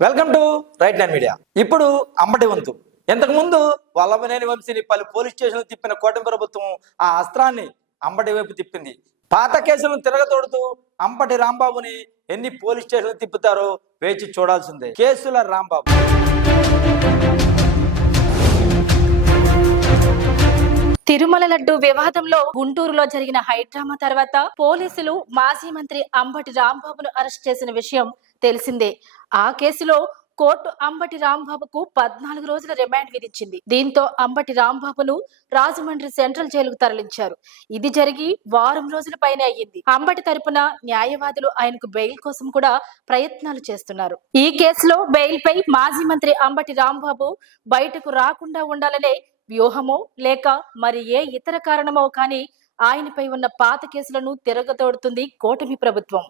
Welcome to Right Line Media. ఇప్పుడు అంబటి వంతు. ఇంతకుముందు వల్లభనేని వంశీని పలు పోలీస్ స్టేషన్లు తిప్పిన కూటమి ప్రభుత్వం ఆ అస్త్రాన్ని అంబటి వైపు తిప్పింది. పాత కేసులను తిరగతోడుతూ అంబటి రాంబాబుని ఎన్ని పోలీస్ స్టేషన్లు తిప్పుతారో వేచి చూడాల్సిందే. కేసుల రాంబాబు. తిరుమల లడ్డు వివాదంలో గుంటూరులో జరిగిన హైడ్రామా తర్వాత పోలీసులు మాజీ మంత్రి అంబటి రాంబాబును అరెస్ట్ చేసిన విషయం తెలిసిందే. ఆ కేసులో కోర్టు అంబటి రాంబాబుకు పద్నాలుగు రోజుల రిమాండ్ విధించింది. దీంతో అంబటి రాంబాబును రాజమండ్రి సెంట్రల్ జైలుకు తరలించారు. ఇది జరిగి వారం రోజుల పైనే అయ్యింది. అంబటి తరపున న్యాయవాదులు ఆయనకు బెయిల్ కోసం కూడా ప్రయత్నాలు చేస్తున్నారు. ఈ కేసులో బెయిల్ పై మాజీ మంత్రి అంబటి రాంబాబు బయటకు రాకుండా ఉండాలనే వ్యూహమో లేక మరి ఏ ఇతర కారణమో కానీ ఆయనపై ఉన్న పాత కేసులను తిరగతోడుతుంది కూటమి ప్రభుత్వం.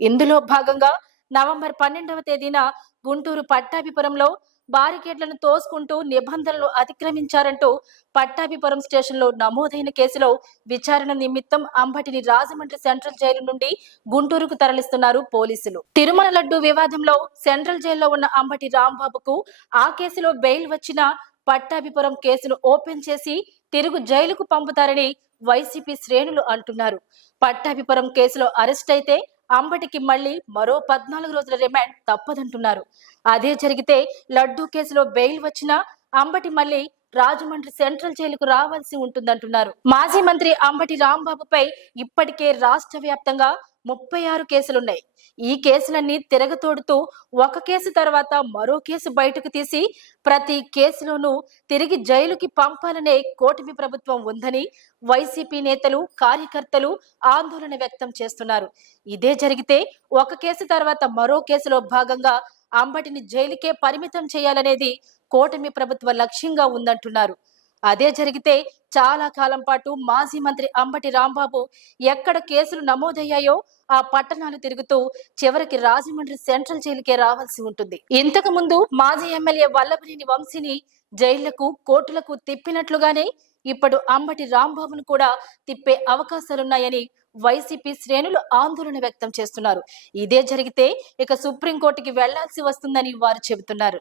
ఇందులో భాగంగా నవంబర్ పన్నెండవ తేదీన గుంటూరు పట్టాభిపురంలో బారికేడ్లను తోసుకుంటూ నిబంధనలు అతిక్రమించారంటూ పట్టాభిపురం స్టేషన్లో నమోదైన కేసులో విచారణ నిమిత్తం అంబటిని రాజమండ్రి సెంట్రల్ జైలు నుండి గుంటూరుకు తరలిస్తున్నారు పోలీసులు. తిరుమల లడ్డు వివాదంలో సెంట్రల్ జైల్లో ఉన్న అంబటి రాంబాబుకు ఆ కేసులో బెయిల్ వచ్చిన పట్టాభిపురం కేసును ఓపెన్ చేసి తిరుగు జైలుకు పంపుతారని వైసీపీ శ్రేణులు అంటున్నారు. పట్టాభిపురం కేసులో అరెస్ట్ అయితే అంబటికి మళ్ళీ మరో పద్నాలుగు రోజుల రిమాండ్ తప్పదంటున్నారు. అదే జరిగితే లడ్డూ కేసులో బెయిల్ వచ్చినా అంబటి మళ్ళీ రాజమండ్రి సెంట్రల్ జైలుకు రావాల్సి ఉంటుందంటున్నారు. మాజీ మంత్రి అంబటి రాంబాబుపై ఇప్పటికే రాష్ట్ర వ్యాప్తంగా ముప్పై ఆరు కేసులున్నాయి. ఈ కేసులన్నీ తిరగతోడుతూ ఒక కేసు తర్వాత మరో కేసు బయటకు తీసి ప్రతి కేసులోనూ తిరిగి జైలుకి పంపాలనే కూటమి ప్రభుత్వం ఉందని వైసీపీ నేతలు కార్యకర్తలు ఆందోళన వ్యక్తం చేస్తున్నారు. ఇదే జరిగితే ఒక కేసు తర్వాత మరో కేసులో భాగంగా అంబటిని జైలుకే పరిమితం చేయాలనేది కూటమి ప్రభుత్వ లక్ష్యంగా ఉందంటున్నారు. అదే జరిగితే చాలా కాలం పాటు మాజీ మంత్రి అంబటి రాంబాబు ఎక్కడ కేసులు నమోదయ్యాయో ఆ పట్టణాలు తిరుగుతూ చివరికి రాజమండ్రి సెంట్రల్ జైలుకే రావాల్సి ఉంటుంది. ఇంతకు ముందు మాజీ ఎమ్మెల్యే వల్లభనేని వంశీని జైళ్ళకు కోర్టులకు తిప్పినట్లుగానే ఇప్పుడు అంబటి రాంబాబును కూడా తిప్పే అవకాశాలున్నాయని వైసీపీ శ్రేణులు ఆందోళన వ్యక్తం చేస్తున్నారు. ఇదే జరిగితే ఇక సుప్రీంకోర్టుకి వెళ్ళాల్సి వస్తుందని వారు చెబుతున్నారు.